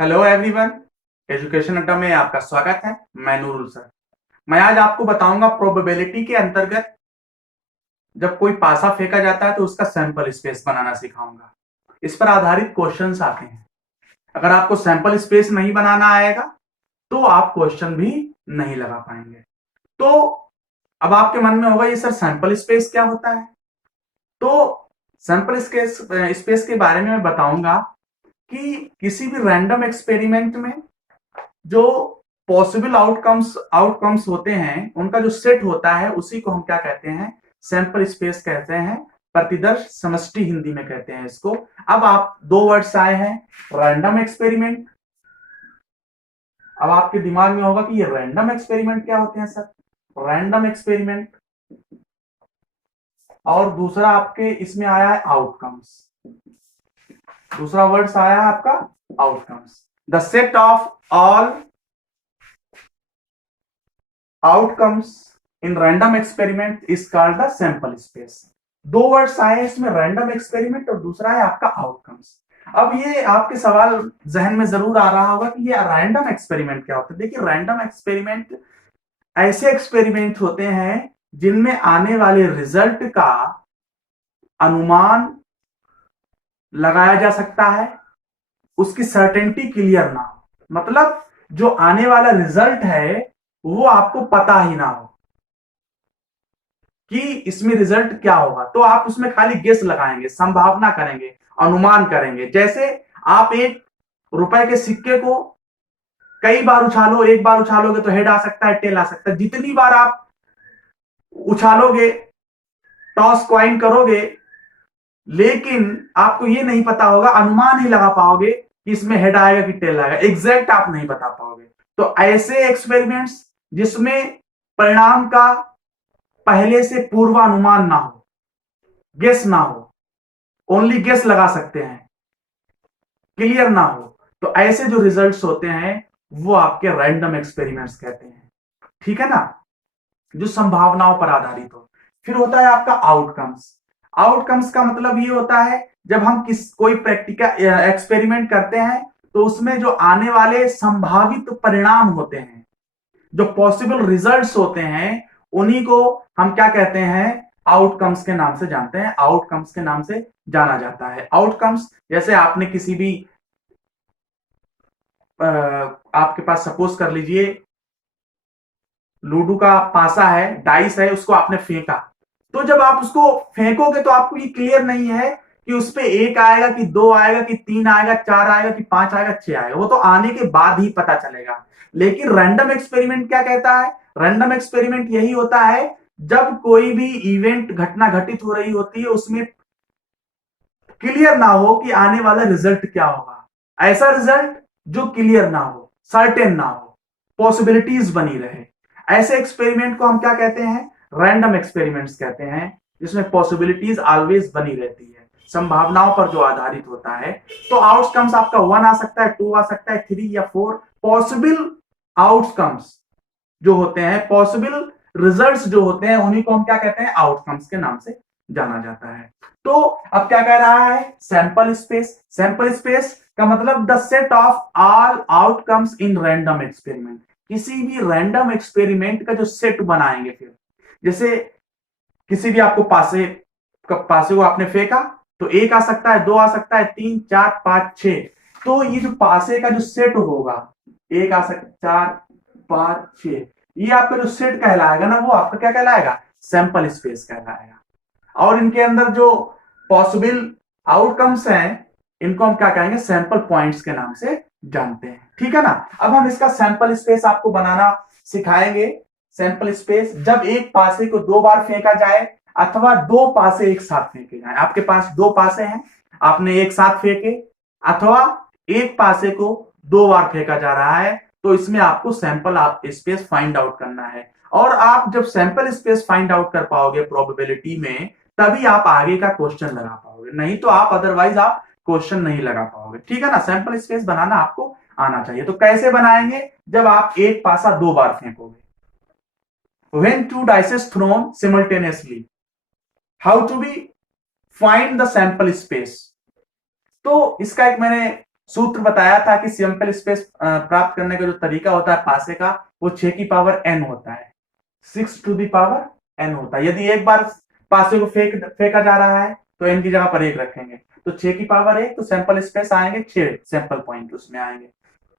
Hello everyone, education अड्डा में आपका स्वागत है। मैं नूरुल सर। मैं आज आपको बताऊंगा प्रोबेबिलिटी के अंतर्गत जब कोई पासा फेंका जाता है तो उसका सैंपल स्पेस बनाना सिखाऊंगा। इस पर आधारित क्वेश्चंस आते हैं। अगर आपको सैंपल स्पेस नहीं बनाना आएगा तो आप क्वेश्चन भी नहीं लगा पाएंगे। तो अब आपके मन में होगा ये सर सैंपल स्पेस क्या होता है। तो सैंपल स्पेस के बारे में मैं बताऊंगा कि किसी भी रैंडम एक्सपेरिमेंट में जो पॉसिबल आउटकम्स होते हैं उनका जो सेट होता है उसी को हम क्या कहते हैं, सैंपल स्पेस कहते हैं। प्रतिदर्श समष्टि हिंदी में कहते हैं इसको। अब आप दो वर्ड्स आए हैं, रैंडम एक्सपेरिमेंट। अब आपके दिमाग में होगा कि ये रैंडम एक्सपेरिमेंट क्या होते हैं सर। रैंडम एक्सपेरिमेंट और दूसरा आपके इसमें आया है आउटकम्स। दूसरा वर्ड्स आया है आपका outcomes. The set of all outcomes in random experiment is called the sample space. दो वर्ड्स आए इसमें, रैंडम एक्सपेरिमेंट और दूसरा है आपका आउटकम्स। अब ये आपके सवाल जहन में जरूर आ रहा होगा कि ये रैंडम एक्सपेरिमेंट क्या होता है। देखिए, रैंडम एक्सपेरिमेंट ऐसे एक्सपेरिमेंट होते हैं जिनमें आने वाले रिजल्ट का अनुमान लगाया जा सकता है, उसकी सर्टेनिटी क्लियर ना हो। मतलब जो आने वाला रिजल्ट है वो आपको पता ही ना हो कि इसमें रिजल्ट क्या होगा, तो आप उसमें खाली गेस लगाएंगे, संभावना करेंगे, अनुमान करेंगे। जैसे आप एक रुपए के सिक्के को कई बार उछालो, एक बार उछालोगे तो हेड आ सकता है, टेल आ सकता है। जितनी बार आप उछालोगे, टॉस कॉइन करोगे, लेकिन आपको ये नहीं पता होगा, अनुमान ही लगा पाओगे कि इसमें हेड आएगा कि टेल आएगा। एग्जैक्ट आप नहीं बता पाओगे। तो ऐसे एक्सपेरिमेंट्स जिसमें परिणाम का पहले से पूर्वानुमान ना हो, गेस ना हो, ओनली गेस लगा सकते हैं, क्लियर ना हो, तो ऐसे जो रिजल्ट्स होते हैं वो आपके रैंडम एक्सपेरिमेंट्स कहते हैं। ठीक है ना, जो संभावनाओं पर आधारित हो। फिर होता है आपका आउटकम्स। आउटकम्स का मतलब ये होता है जब हम कोई प्रैक्टिकल एक्सपेरिमेंट करते हैं तो उसमें जो आने वाले संभावित परिणाम होते हैं, जो पॉसिबल रिजल्ट्स होते हैं, उन्हीं को हम क्या कहते हैं, आउटकम्स के नाम से जानते हैं, आउटकम्स के नाम से जाना जाता है। आउटकम्स जैसे आपने किसी भी आपके पास सपोज कर लीजिए लूडो का पासा है, डाइस है, उसको आपने फेंका। तो जब आप उसको फेंकोगे तो आपको ये क्लियर नहीं है कि उस पे एक आएगा कि दो आएगा कि तीन आएगा, चार आएगा कि पांच आएगा, छह आएगा। वो तो आने के बाद ही पता चलेगा। लेकिन रैंडम एक्सपेरिमेंट क्या कहता है, रैंडम एक्सपेरिमेंट यही होता है जब कोई भी इवेंट घटना घटित हो रही होती है उसमें क्लियर ना हो कि आने वाला रिजल्ट क्या होगा। ऐसा रिजल्ट जो क्लियर ना हो, सर्टेन ना हो, पॉसिबिलिटीज बनी रहे, ऐसे एक्सपेरिमेंट को हम क्या कहते हैं, रैंडम एक्सपेरिमेंट्स कहते हैं, जिसमें पॉसिबिलिटीज ऑलवेज बनी रहती है, संभावनाओं पर जो आधारित होता है। तो आउटकम्स आपका 1 आ सकता है, 2 आ सकता है, 3 या 4 पॉसिबल आउटकम्स जो होते हैं, पॉसिबल रिजल्ट्स जो होते हैं, उन्हीं को हम क्या कहते हैं, आउटकम्स के नाम से जाना जाता है। तो अब क्या कह रहा है, सैंपल स्पेस। सैंपल स्पेस का मतलब the set of all outcomes in random experiment. किसी भी रैंडम एक्सपेरिमेंट का जो सेट बनाएंगे। फिर जैसे किसी भी आपको पासे को आपने फेंका तो एक आ सकता है, दो आ सकता है, तीन, चार, पांच, छह। तो ये जो पासे का जो सेट होगा, एक आ सकता, चार, पांच, छह, ये आपका जो सेट कहलाएगा ना, वो आपका क्या कहलाएगा, सैंपल स्पेस कहलाएगा। और इनके अंदर जो पॉसिबल आउटकम्स हैं, इनको हम क्या कहेंगे, सैंपल पॉइंट्स के नाम से जानते हैं। ठीक है ना। अब हम इसका सैंपल स्पेस आपको बनाना सिखाएंगे। सैंपल स्पेस जब एक पासे को दो बार फेंका जाए अथवा दो पासे एक साथ फेंके जाए। आपके पास दो पासे हैं, आपने एक साथ फेंके, अथवा एक पासे को दो बार फेंका जा रहा है, तो इसमें आपको सैंपल स्पेस फाइंड आउट करना है। और आप जब सैंपल स्पेस फाइंड आउट कर पाओगे प्रोबेबिलिटी में, तभी आप आगे का क्वेश्चन लगा पाओगे, नहीं तो आप अदरवाइज आप क्वेश्चन नहीं लगा पाओगे। ठीक है ना। सैंपल स्पेस बनाना आपको आना चाहिए। तो कैसे बनाएंगे, जब आप एक पासा दो बार फेंकोगे। When two dice is thrown simultaneously, how to be find the sample space। तो इसका एक मैंने सूत्र बताया था कि सैंपल स्पेस प्राप्त करने का जो तरीका होता है पासे का, वो 6 की पावर n होता है, 6 टू दी पावर n होता है। यदि एक बार पासे को फेंका जा रहा है तो n की जगह पर 1 रखेंगे, तो 6 की पावर 1, तो सैंपल स्पेस आएंगे 6 सैंपल पॉइंट उसमें आएंगे।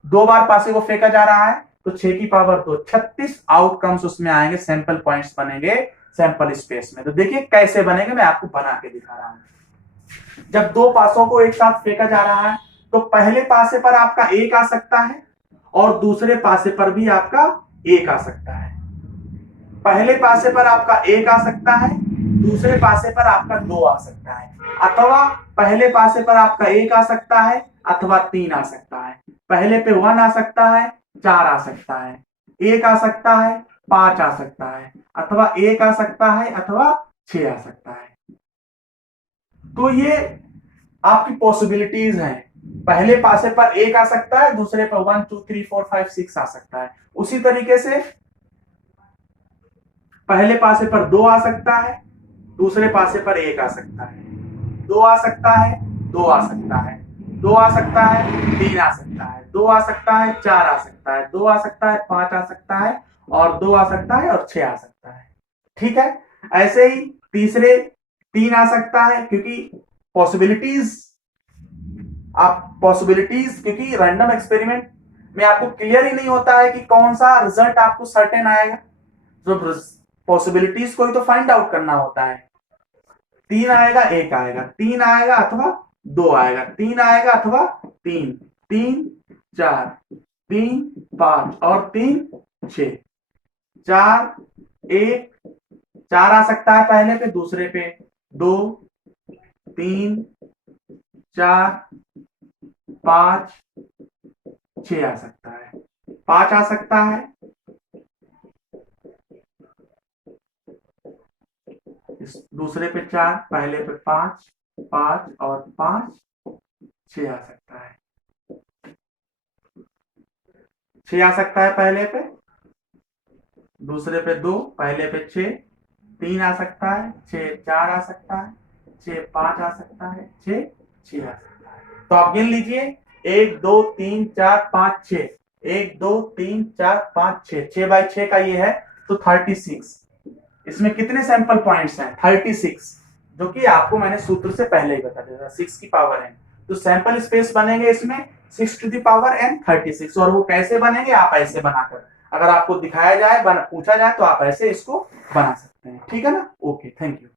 2 बार पासे को फेंका जा रहा है तो 6 की पावर 2, 36 आउटकम्स उसमें आएंगे, सैंपल पॉइंट्स बनेंगे सैंपल स्पेस में। तो देखिए कैसे बनेंगे, मैं आपको बना के दिखा रहा हूं। जब 2 पासों को एक साथ फेंका जा रहा है तो पहले पासे पर आपका 1 आ सकता है और दूसरे पासे पर भी आपका 1 आ सकता है। पहले पासे पर आपका 1 आ सकता है, दूसरे पासे पर आपका 2 आ सकता है, अथवा पहले पासे पर आपका 1 आ सकता है अथवा 3 आ सकता है। पहले पे 1 आ सकता है, 4 आ सकता है, 1 आ सकता है, 5 आ सकता है, अथवा 1 आ सकता है अथवा 6 आ सकता है। तो ये आपकी पॉसिबिलिटीज हैं। पहले पासे पर 1 आ सकता है, दूसरे पर 1 2 3 4 5 6 आ सकता है। उसी तरीके से पहले पासे पर 2 आ सकता है, दूसरे पासे पर 1 आ सकता है, 2 आ सकता है, 2 आ सकता है, 2 आ सकता है, 3 आ सकता है, 2 आ सकता है, 4 आ सकता है, 2 आ सकता है, 5 आ सकता है, और 2 आ सकता है और 6 आ सकता है। ठीक है, ऐसे ही तीसरे 3 आ सकता है, क्योंकि पॉसिबिलिटीज क्योंकि रैंडम एक्सपेरिमेंट में आपको क्लियर ही नहीं होता है कि कौन सा रिजल्ट आपको सर्टेन आएगा। तो पॉसिबिलिटीज को ही तो फाइंड आउट करना होता है। 3 आएगा, 1 आएगा, 3 आएगा अथवा 2 आएगा, 3 आएगा अथवा 3, 3 4, 3 5 और 3 6, 4 1, 4 आ सकता है पहले पे, दूसरे पे 2 3 4 5 6 आ सकता है, 5 आ सकता है, दूसरे पे 4, पहले पे 5, 5 और 5 6 आ सकता है, 6 आ सकता है पहले पे, दूसरे पे 2, पहले पे 6, 3 आ सकता है, 6 4 आ सकता है, 6 5 आ सकता है, 6 6 आ सकता है। तो आप गिन लीजिए, 1 2 3 4 5 6, 1 2 3 4 5 6, 6 बाई 6 का ये है, तो 36। इसमें कितने सैंपल पॉइंट्स हैं? 36, जो कि आपको मैंने सूत्र से पहले ही बता दिया था, 6 की पावर n। तो सैंपल स्पेस बनेंगे इसमें 6 टू द पावर n 36। और वो कैसे बनेंगे? आप ऐसे बनाकर, अगर आपको दिखाया जाए, पूछा जाए, तो आप ऐसे इसको बना सकते हैं। ठीक है ना? Okay, thank you.